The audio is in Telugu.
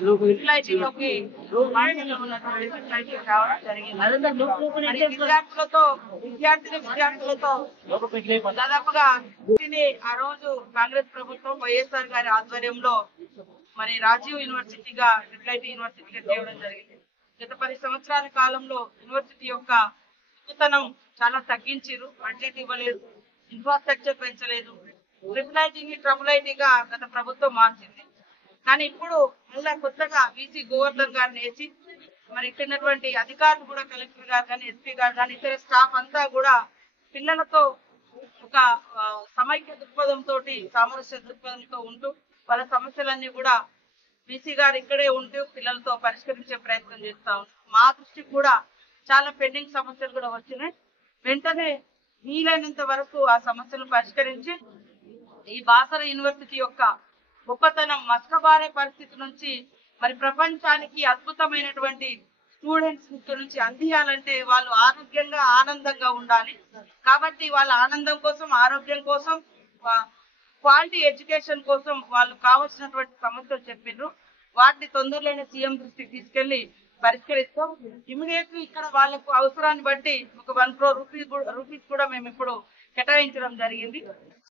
యూటిలైటీలోకి మార్కెట్లో ఉన్నటువంటి యూటిలైటీకి రావడం జరిగింది. మరి విద్యార్థులతో దాదాపుగా ఆ రోజు కాంగ్రెస్ ప్రభుత్వం వైఎస్ఆర్ గారి ఆధ్వర్యంలో మరి రాజీవ్ యూనివర్సిటీగా యూటిలైటీ యూనివర్సిటీగా చేయడం జరిగింది. గత 10 సంవత్సరాల కాలంలో యూనివర్సిటీ యొక్క గొప్పతనం చాలా తగ్గించారు. బడ్జెట్ ఇవ్వలేదు, ఇన్ఫ్రాస్ట్రక్చర్ పెంచలేదు. ట్రిపుల్ ఐటీని ట్రబుల్ ఐటీగా గత ప్రభుత్వం మార్చింది. కానీ ఇప్పుడు మళ్ళా కొత్తగా వీసీ గోవర్ధన్ గారిని వేసి మరి ఇక్కడున్నటువంటి అధికారులు కూడా కలెక్టర్ గారు కానీ ఎస్పీ గారు కానీ ఇతర స్టాఫ్ అంతా కూడా పిల్లలతో ఒక సమైక్య దృక్పథంతో సామరస్య దృక్పథంతో ఉంటూ వాళ్ళ సమస్యలన్నీ కూడా వీసీ గారు ఇక్కడే ఉంటూ పిల్లలతో పరిష్కరించే ప్రయత్నం చేస్తా ఉన్నారు. మా దృష్టికి కూడా చాలా పెండింగ్ సమస్యలు కూడా వచ్చినాయి. వెంటనే వీలైనంత వరకు ఆ సమస్యలు పరిష్కరించి ఈ బాసర యూనివర్సిటీ యొక్క గొప్పతనం మసకబారే పరిస్థితి నుంచి మరి ప్రపంచానికి అద్భుతమైనటువంటి స్టూడెంట్స్ నుంచి అందియాలంటే వాళ్ళు ఆరోగ్యంగా ఆనందంగా ఉండాలి. కాబట్టి వాళ్ళ ఆనందం కోసం, ఆరోగ్యం కోసం, క్వాలిటీ ఎడ్యుకేషన్ కోసం వాళ్ళు కావాల్సినటువంటి సమస్యలు చెప్పిండ్రు. వాటిని తొందరలోనే సీఎం దృష్టికి తీసుకెళ్లి పరిష్కరిస్తాం. ఇమీడియట్లీ ఇక్కడ వాళ్ళకు అవసరాన్ని బట్టి ఒక 1 crore రూపీస్ కూడా మేము ఇప్పుడు కేటాయించడం జరిగింది.